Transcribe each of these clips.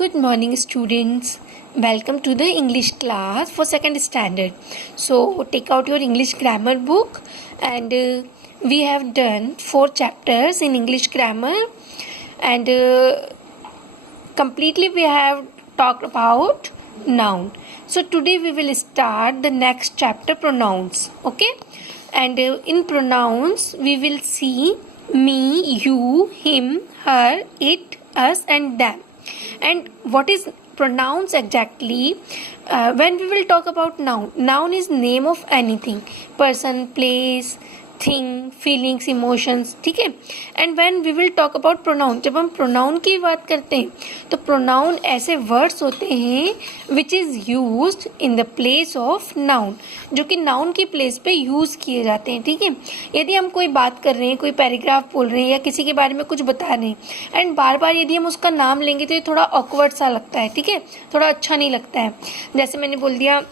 Good morning, students. Welcome to the English class for second standard. So, take out your English grammar book, and we have done 4 chapters in English grammar, and completely we have talked about noun. So, today we will start the next chapter, pronouns. Okay, and in pronouns we will see me, you, him, her, it, us, and them. And what is pronouns exactly? When we will talk about noun is name of anything, person, place, thing, feelings, emotions, ठीक है. And when we will talk about pronoun, जब हम pronoun की बात करते हैं तो pronoun ऐसे वर्ड्स होते हैं which is used in the place of noun, जो कि नाउन की प्लेस पे यूज़ किए जाते हैं. ठीक है. यदि हम कोई बात कर रहे हैं, कोई पैराग्राफ बोल रहे हैं या किसी के बारे में कुछ बता रहे हैं एंड बार बार यदि हम उसका नाम लेंगे तो ये थोड़ा ऑकवर्ड सा लगता है. ठीक है, थोड़ा अच्छा नहीं लगता है. जैसे मैंने बोल दिया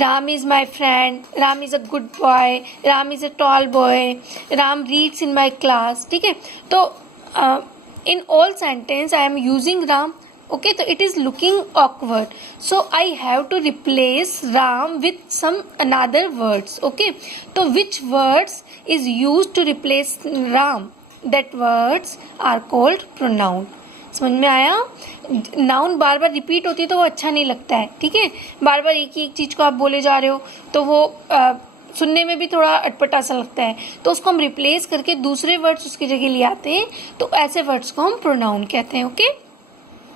Ram is my friend, Ram is a good boy, Ram is a tall boy, Ram reads in my class. ठीक है. तो in all sentence I am using Ram. Okay, so it is looking awkward, so I have to replace Ram with some another words. Okay, so which words is used to replace Ram? That words are called pronoun. समझ में आया. Noun बार बार repeat होती है तो वो अच्छा नहीं लगता है. ठीक है, बार बार एक ही एक चीज़ को आप बोले जा रहे हो तो वो सुनने में भी थोड़ा अटपटा सा लगता है. तो उसको हम रिप्लेस करके दूसरे वर्ड्स उसकी जगह ले आते हैं, तो ऐसे वर्ड्स को हम प्रोनाउन कहते हैं. ओके,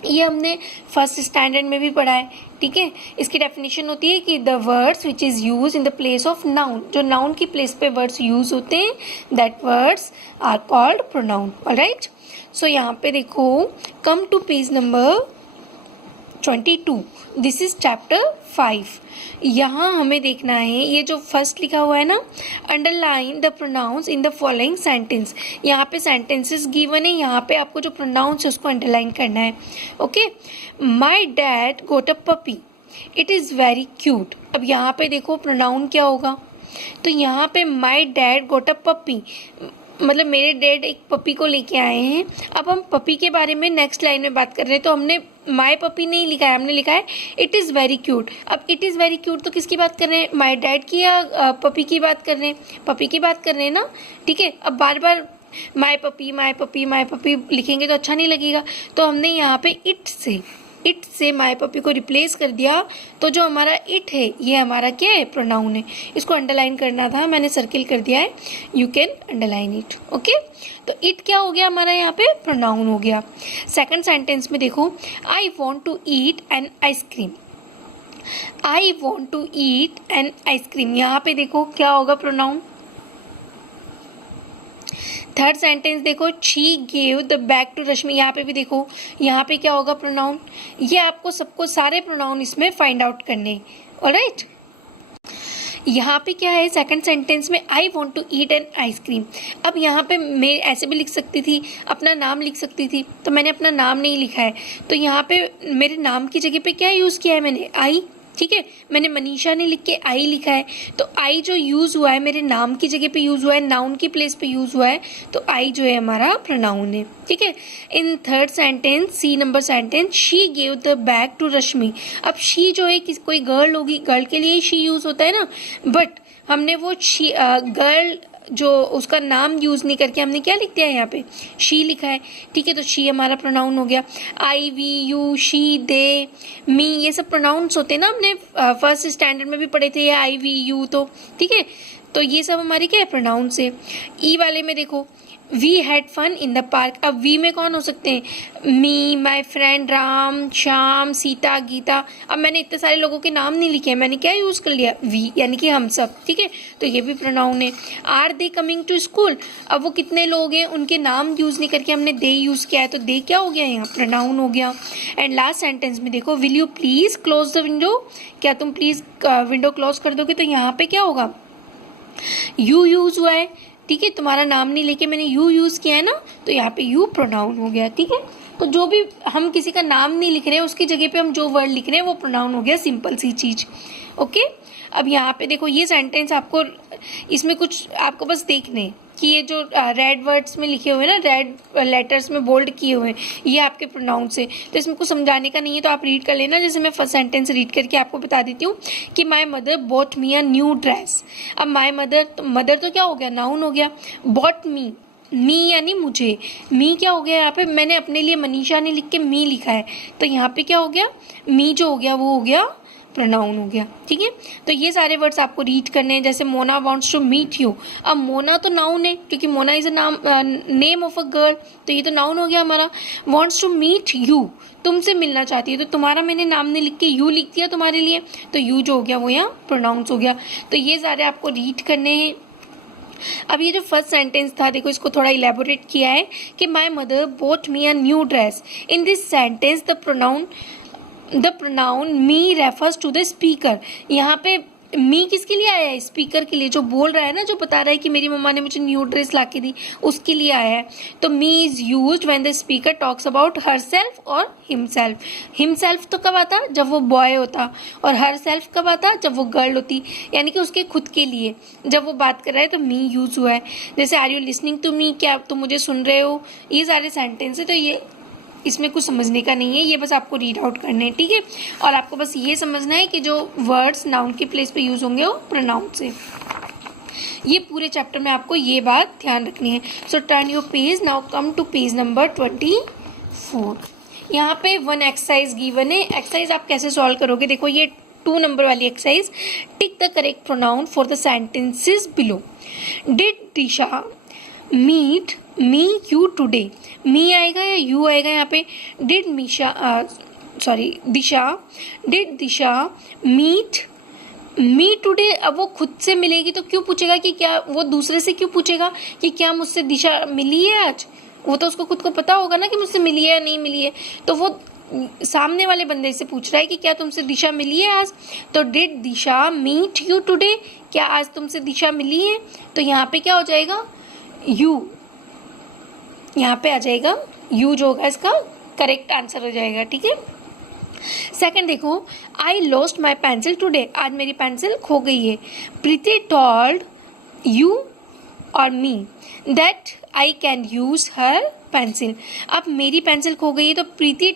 ये हमने फर्स्ट स्टैंडर्ड में भी पढ़ा है. ठीक है, इसकी डेफिनेशन होती है कि the words which is use in the place of noun, जो नाउन की प्लेस पे वर्ड्स यूज होते हैं, that words are called pronoun. Alright, so यहाँ पे देखो, come to page number 22. This is chapter 5. यहाँ हमें देखना है ये जो फर्स्ट लिखा हुआ है ना, underline the pronounce in the following sentence. यहाँ पे सेंटेंसेस गिवन है, यहाँ पे आपको जो प्रोनाउंस है उसको अंडरलाइन करना है. Okay, my dad got a puppy, it is very cute. अब यहाँ पे देखो प्रोनाउन क्या होगा, तो यहाँ पे माई डैड गोट अ पपी मतलब मेरे डैड एक पपी को लेके आए हैं. अब हम पपी के बारे में नेक्स्ट लाइन में बात कर रहे हैं, तो हमने माई पपी नहीं लिखा है, हमने लिखा है इट इज़ वेरी क्यूट. अब इट इज़ वेरी क्यूट तो किसकी बात कर रहे हैं, माई डैड की या पपी की बात कर रहे हैं, पपी की बात कर रहे हैं ना. ठीक है, अब बार बार माई पपी माई पपी माई पपी लिखेंगे तो अच्छा नहीं लगेगा, तो हमने यहाँ पे इट से माई पपी को रिप्लेस कर दिया. तो जो हमारा इट है ये हमारा क्या है, प्रोनाउन है. इसको अंडरलाइन करना था, मैंने सर्किल कर दिया है, you can underline it. Okay, तो इट क्या हो गया हमारा, यहाँ पे प्रोनाउन हो गया. सेकंड सेंटेंस में देखो, I want to eat an ice cream. I want to eat an ice cream, यहाँ पे देखो क्या होगा प्रोनाउन. थर्ड सेंटेंस देखो, she gave the bag to Rashmi, यहाँ पे भी देखो यहाँ पे क्या होगा प्रोनाउन. ये आपको सबको सारे प्रोनाउन इसमें फाइंड आउट करने. ऑलराइट, यहाँ पे क्या है सेकंड सेंटेंस में, I want to eat an ice cream. अब यहाँ पे मैं ऐसे भी लिख सकती थी, अपना नाम लिख सकती थी, तो मैंने अपना नाम नहीं लिखा है, तो यहाँ पे मेरे नाम की जगह पे क्या यूज़ किया है मैंने, आई. ठीक है, मैंने मनीषा ने लिख के आई लिखा है, तो आई जो यूज़ हुआ है मेरे नाम की जगह पे यूज़ हुआ है, नाउन की प्लेस पे यूज़ हुआ है, तो आई जो है हमारा प्रोनाउन है. ठीक है. In third sentence, see number sentence, she gave the bag to Rashmi. अब शी जो है कोई गर्ल होगी, गर्ल के लिए शी यूज़ होता है ना, बट हमने वो शी गर्ल जो उसका नाम यूज़ नहीं करके हमने क्या लिख दिया है, यहाँ पे शी लिखा है. ठीक है, तो शी हमारा प्रोनाउन हो गया. आई, वी, यू, शी, दे, मी, ये सब प्रोनाउंस होते हैं ना, हमने फर्स्ट स्टैंडर्ड में भी पढ़े थे, ये आई, वी, यू. तो ठीक है, तो ये सब हमारे क्या है, प्रोनाउंस है. ई वाले में देखो, we had fun in the park. अब वी में कौन हो सकते हैं, me, my friend, Ram, Shyam, Sita, Gita. अब मैंने इतने सारे लोगों के नाम नहीं लिखे हैं, मैंने क्या यूज़ कर लिया, वी, यानी कि हम सब. ठीक है, तो ये भी प्रोनाउन है. Are they coming to school, अब वो कितने लोग हैं, उनके नाम यूज़ नहीं करके हमने दे यूज़ किया है, तो दे क्या हो गया, यहाँ प्रोनाउन हो गया. एंड लास्ट सेंटेंस में देखो, will you please close the window, क्या तुम प्लीज़ विंडो क्लोज कर दोगे, तो यहाँ पे क्या होगा, यू यूज़ हुआ है. ठीक है, तुम्हारा नाम नहीं लेके मैंने यू यूज़ किया है ना, तो यहाँ पे यू प्रोनाउन हो गया. ठीक है, तो जो भी हम किसी का नाम नहीं लिख रहे हैं उसकी जगह पे हम जो वर्ड लिख रहे हैं वो प्रोनाउन हो गया, सिंपल सी चीज। ओके, अब यहाँ पे देखो ये सेंटेंस आपको, इसमें कुछ आपको बस देखने कि ये जो रेड वर्ड्स में लिखे हुए हैं ना, रेड लेटर्स में बोल्ड किए हुए हैं, ये आपके प्रोनाउंस है। तो इसमें कुछ समझाने का नहीं है, तो आप रीड कर लेना। जैसे मैं फर्स्ट सेंटेंस रीड करके आपको बता देती हूँ कि my mother bought me a new dress. अब माई मदर, मदर तो क्या हो गया, नाउन हो गया। बॉट मी यानी मुझे, मी क्या हो गया यहाँ पे, मैंने अपने लिए मनीषा ने लिख के मी लिखा है, तो यहाँ पे क्या हो गया, मी जो हो गया वो हो गया प्रोनाउन हो गया। ठीक है, तो ये सारे वर्ड्स आपको रीड करने हैं। जैसे Mona wants to meet you, अब मोना तो नाउन है क्योंकि मोना इज अ नाम, नेम ऑफ अ गर्ल, तो ये तो नाउन हो गया हमारा। वांट्स टू मीट यू, तुमसे मिलना चाहती है, तो तुम्हारा मैंने नाम नहीं लिख के यू लिख दिया तुम्हारे लिए, तो यू जो हो गया वो यहाँ प्रोनाउंस हो गया। तो ये सारे आपको रीड करने हैं। अब ये जो फर्स्ट सेंटेंस था देखो, इसको थोड़ा इलेबोरेट किया है कि my mother bought me a new dress. In this sentence the pronoun me refers to the speaker. यहाँ पे मी किसके लिए आया है, स्पीकर के लिए, जो बोल रहा है ना, जो बता रहा है कि मेरी मम्मा ने मुझे न्यू ड्रेस ला के दी, उसके लिए आया है। तो me is used when the speaker talks about her self और हिमसेल्फ। हिमसेल्फ तो कब आता, जब वो बॉय होता, और हर सेल्फ कब आता, जब वो गर्ल होती, यानी कि उसके खुद के लिए जब वो बात कर रहा है तो मी यूज हुआ है। जैसे are you listening to me, क्या तुम मुझे सुन रहे हो, ये सारे सेंटेंस है। तो ये इसमें कुछ समझने का नहीं है, ये बस आपको रीड आउट करने हैं। ठीक है, और आपको बस ये समझना है कि जो वर्ड्स नाउन की प्लेस पे यूज होंगे वो प्रोनाउन से। ये पूरे चैप्टर में आपको ये बात ध्यान रखनी है। So turn your page, now come to page number 24। यहाँ पे वन एक्सरसाइज गिवन है। एक्सरसाइज आप कैसे सॉल्व करोगे, देखो ये 2 नंबर वाली exercise. Tick the correct pronoun for the sentences below. Did Disha meet me you today, me आएगा या यू आएगा यहाँ पे। Did Disha meet me today. अब वो खुद से मिलेगी तो क्यों पूछेगा कि क्या, वो दूसरे से क्यों पूछेगा कि क्या मुझसे दिशा मिली है आज, वो तो उसको खुद को पता होगा ना कि मुझसे मिली है या नहीं मिली है। तो वो सामने वाले बंदे से पूछ रहा है कि क्या तुमसे दिशा मिली है आज। तो did Disha meet you today, क्या आज तुमसे दिशा मिली है। तो यहाँ पे क्या हो जाएगा, यू, यहाँ पे आ जाएगा यू, जो होगा इसका करेक्ट आंसर हो जाएगा। ठीक है, सेकंड देखो, I lost my pencil today, आज मेरी पेंसिल खो गई है। प्रीति टोल्ड यू और me that I can use her pencil. अब मेरी पेंसिल खो गई है तो प्रीति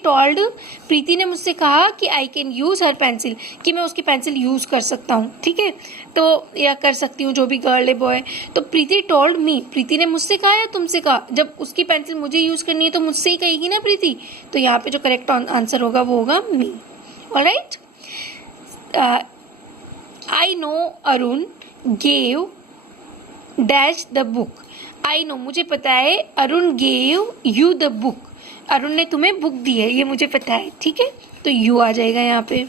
ने मुझसे कहा कि I can use her pencil, कि मैं उसकी पेंसिल यूज कर सकता हूँ। ठीक है, तो या कर सकती हूँ, जो भी गर्ल है बॉय। तो प्रीति टोल्ड मी, प्रीति ने मुझसे कहा या तुमसे कहा, जब उसकी पेंसिल मुझे यूज करनी है तो मुझसे ही कहेगी ना प्रीति। तो यहाँ पे जो करेक्ट आंसर होगा वो होगा me. Alright, I know Arun gave dash the book. I know, मुझे पता है, Arun gave you the book, Arun ने तुम्हें बुक दी है, ये मुझे पता है। ठीक है, तो यू आ जाएगा यहाँ पे।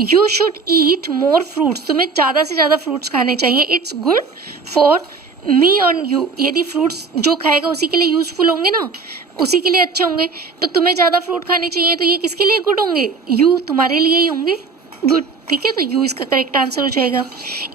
You should eat more fruits, तुम्हें ज़्यादा से ज़्यादा फ्रूट्स खाने चाहिए। इट्स गुड फॉर मी और यू, यदि फ्रूट्स जो खाएगा उसी के लिए यूजफुल होंगे ना, उसी के लिए अच्छे होंगे, तो तुम्हें ज़्यादा फ्रूट खाने चाहिए, तो ये किसके लिए गुड होंगे, यू, तुम्हारे लिए ही होंगे गुड। ठीक है, तो यू इसका करेक्ट आंसर हो जाएगा।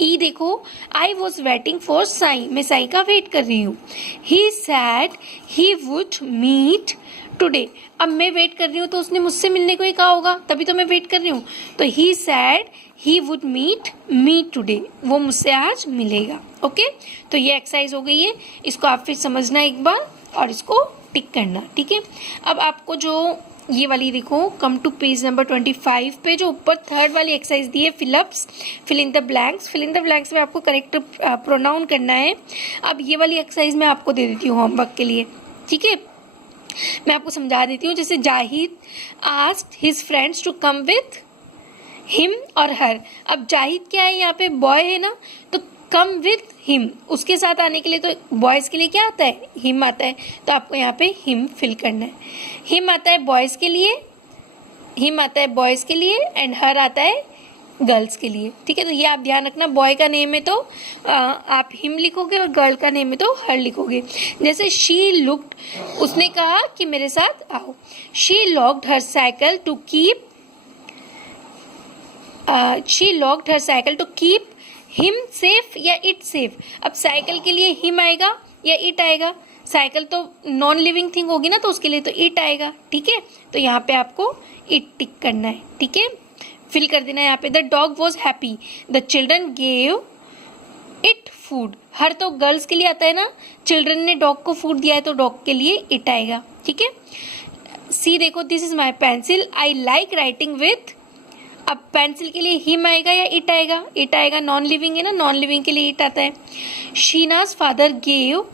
ई देखो, I was waiting for Sai, मैं साई का वेट कर रही हूँ। He said he would meet today, अब मैं वेट कर रही हूँ तो उसने मुझसे मिलने को ही कहा होगा, तभी तो मैं वेट कर रही हूँ। तो he said he would meet me today, वो मुझसे आज मिलेगा। ओके, तो ये एक्सरसाइज हो गई है, इसको आप फिर समझना एक बार और इसको टिक करना। ठीक है, अब आपको जो ये वाली देखो, कम टू पेज नंबर 25 पे जो ऊपर थर्ड वाली एक्सरसाइज दी है, fill in the blanks. Fill in the blanks में आपको करेक्ट प्रोनाउन करना है। अब ये वाली एक्सरसाइज मैं आपको दे देती हूँ होमवर्क के लिए। ठीक है, मैं आपको समझा देती हूँ। जैसे Zahid asked his friends to come with him और हर। अब जाहिद क्या है, यहाँ पे बॉय है ना, तो कम विथ हिम, उसके साथ आने के लिए तो बॉयज़ के लिए क्या आता है, हिम आता है, तो आपको यहाँ पे हिम फिल करना है। हिम आता है बॉयज़ के लिए, हिम आता है बॉयज़ के लिए, एंड हर आता है गर्ल्स के लिए। ठीक है, तो ये आप ध्यान रखना, बॉय का नेम है तो आप हिम लिखोगे और गर्ल का नेम है तो हर लिखोगे। जैसे शी लुक्ड, उसने कहा कि मेरे साथ आओ। She locked her cycle to keep him safe या इट सेफ। अब साइकिल के लिए हिम आएगा या इट आएगा, साइकिल तो नॉन लिविंग थिंग होगी ना, तो उसके लिए तो इट आएगा, ठीक है। तो यहाँ पे आपको इट टिक करना है, ठीक है, फिल कर देना है यहाँ पे। The dog was happy, the children gave it food. Her तो गर्ल्स के लिए आता है ना, चिल्ड्रन ने डॉग को फूड दिया है तो डॉग के लिए इट आएगा, ठीक है। सी देखो, this is my pencil, I like writing with. अब पेंसिल के लिए हिम आएगा या इट आएगा? इट आएगा, नॉन लिविंग है ना, नॉन लिविंग के लिए इट आता है। शीनाज फादर गेव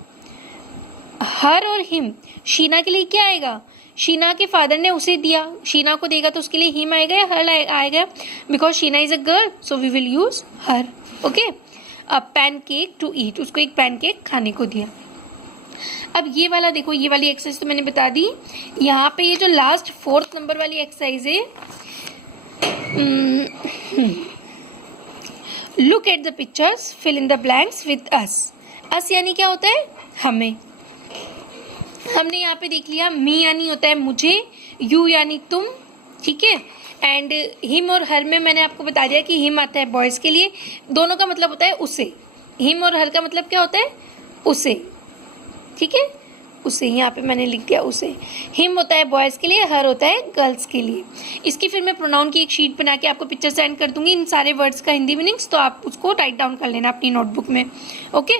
हर और हिम, शीना के लिए क्या आएगा? शीना के फादर ने उसे दिया, शीना को देगा तो उसके लिए हिम आएगा या हर आएगा? Because Sheena is a girl, so we will use her, okay. A pancake to eat, उसको एक पैनकेक खाने को दिया। अब ये वाला देखो, ये वाली एक्सरसाइज तो मैंने बता दी। यहाँ पे ये जो लास्ट 4th नंबर वाली एक्सरसाइज है, look at the pictures, fill in the blanks with us. Us यानी क्या होता है? हमें। हमने यहाँ पे देख लिया, मी यानी होता है मुझे, यू यानी तुम, ठीक है। एंड हिम और हर में मैंने आपको बता दिया कि हिम आता है बॉयज़ के लिए, दोनों का मतलब होता है उसे। हिम और हर का मतलब क्या होता है? उसे, ठीक है, उसे। यहाँ पे मैंने लिख दिया उसे। हिम होता है बॉयज़ के लिए, हर होता है गर्ल्स के लिए। इसकी फिर मैं प्रोनाउन की एक शीट बना के आपको पिक्चर सेंड कर दूंगी, इन सारे वर्ड्स का हिंदी मीनिंग्स, तो आप उसको राइट डाउन कर लेना अपनी नोटबुक में, ओके।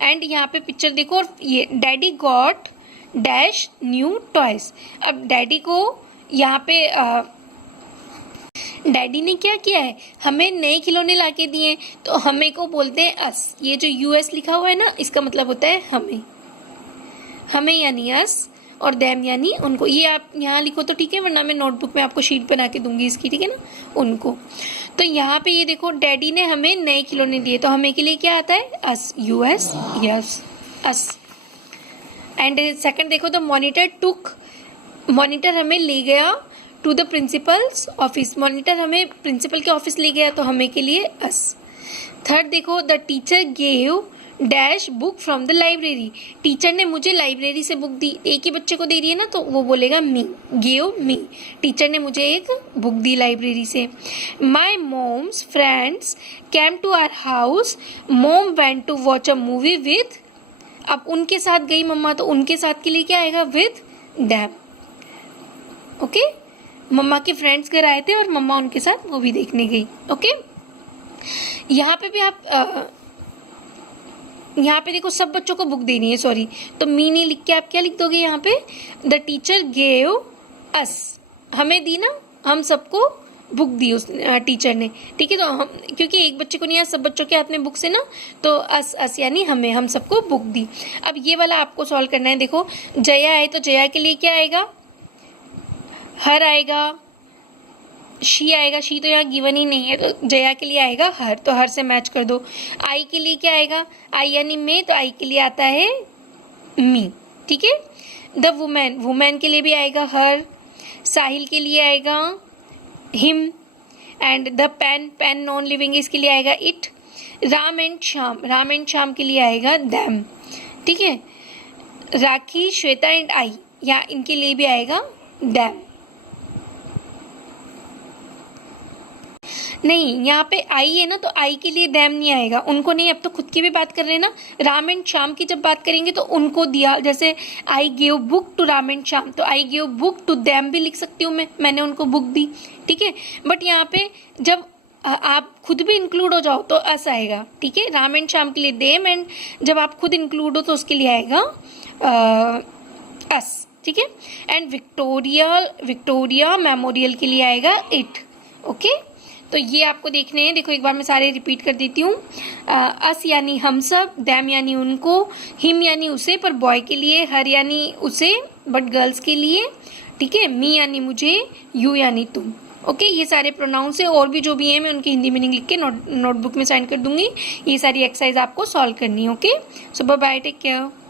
एंड यहाँ पे पिक्चर देखो, और ये daddy got dash new toys. अब डैडी को यहाँ पे डैडी ने क्या किया है? हमें नए खिलौने ला के दिए, तो हमें को बोलते हैं अस। ये जो यूएस लिखा हुआ है ना, इसका मतलब होता है हमें। हमें यानी अस, और देम यानी उनको। ये आप यहाँ लिखो तो ठीक है, वरना मैं नोटबुक में आपको शीट बना के दूंगी इसकी, ठीक है ना, उनको। तो यहाँ पे ये देखो, डैडी ने हमें नए खिलौने दिए, तो हमें के लिए क्या आता है? Us, US, yes, us. And second देखो, द मॉनिटर टुक, मॉनिटर हमें ले गया to the principal's office, monitor हमें प्रिंसिपल के ऑफिस ले गया, तो हमें के लिए अस। थर्ड देखो, the teacher gave dash book from the library, teacher ने मुझे लाइब्रेरी से बुक दी। एक ही बच्चे को दे रही है ना, तो वो बोलेगा मी, गेव मी, टीचर ने मुझे एक बुक दी लाइब्रेरी से। My mom's friends came to our house, mom went to watch a movie with. अब उनके साथ गई मम्मा, तो उनके साथ के लिए क्या आएगा? With them, okay. मम्मा के फ्रेंड्स घर आए थे और मम्मा उनके साथ मूवी देखने गई, ओके। यहाँ पे भी आप यहाँ पे देखो, सब बच्चों को बुक देनी है, सॉरी, तो मी नहीं लिख के आप क्या लिख दोगे यहाँ पे? द टीचर गेव अस, हमें दी ना, हम सबको बुक दी उस टीचर ने, ठीक है। तो हम, क्योंकि एक बच्चे को नहीं आया, सब बच्चों के हाथ में बुक्स है ना, तो अस, अस यानी हमें, हम सबको बुक दी। अब ये वाला आपको सॉल्व करना है। देखो, जया है तो जया के लिए क्या आएगा? हर आएगा, शी आएगा, शी तो यहाँ गिवन ही नहीं है, तो जया के लिए आएगा हर, तो हर से मैच कर दो। आई के लिए क्या आएगा? आई यानी मैं, तो आई के लिए आता है मी, ठीक है। द वुमेन, वुमेन के लिए भी आएगा हर। साहिल के लिए आएगा him. And the pen, pen non living, इसके लिए आएगा it. Ram and Shyam, Ram and Shyam के लिए आएगा दैम, ठीक है। राखी, श्वेता एंड आई, या इनके लिए भी आएगा दैम। नहीं, यहाँ पे आई है ना, तो आई के लिए दैम नहीं आएगा, उनको नहीं। अब तो खुद की भी बात कर रहे हैं ना, राम एंड श्याम की जब बात करेंगे तो उनको दिया, जैसे I gave book to Ram and Shyam, तो I gave book to them भी लिख सकती हूँ मैं, मैंने उनको बुक दी, ठीक है। बट यहाँ पे जब आप खुद भी इंक्लूड हो जाओ तो अस आएगा, ठीक है। राम एंड श्याम के लिए देम, एंड जब आप खुद इंक्लूड हो तो उसके लिए आएगा अस, ठीक है। एंड विक्टोरिया मेमोरियल के लिए आएगा इट, ओके। तो ये आपको देखने हैं। देखो, एक बार मैं सारे रिपीट कर देती हूँ। अस यानी हम सब, दैम यानी उनको, हिम यानी उसे पर बॉय के लिए, हर यानी उसे बट गर्ल्स के लिए, ठीक है। मी यानी मुझे, यू यानी तुम, ओके। ये सारे प्रोनाउंस है, और भी जो भी है मैं उनकी हिंदी मीनिंग लिख के नोटबुक में सेंड कर दूंगी। ये सारी एक्सरसाइज आपको सॉल्व करनी है, ओके। सो बाय बाय, टेक केयर।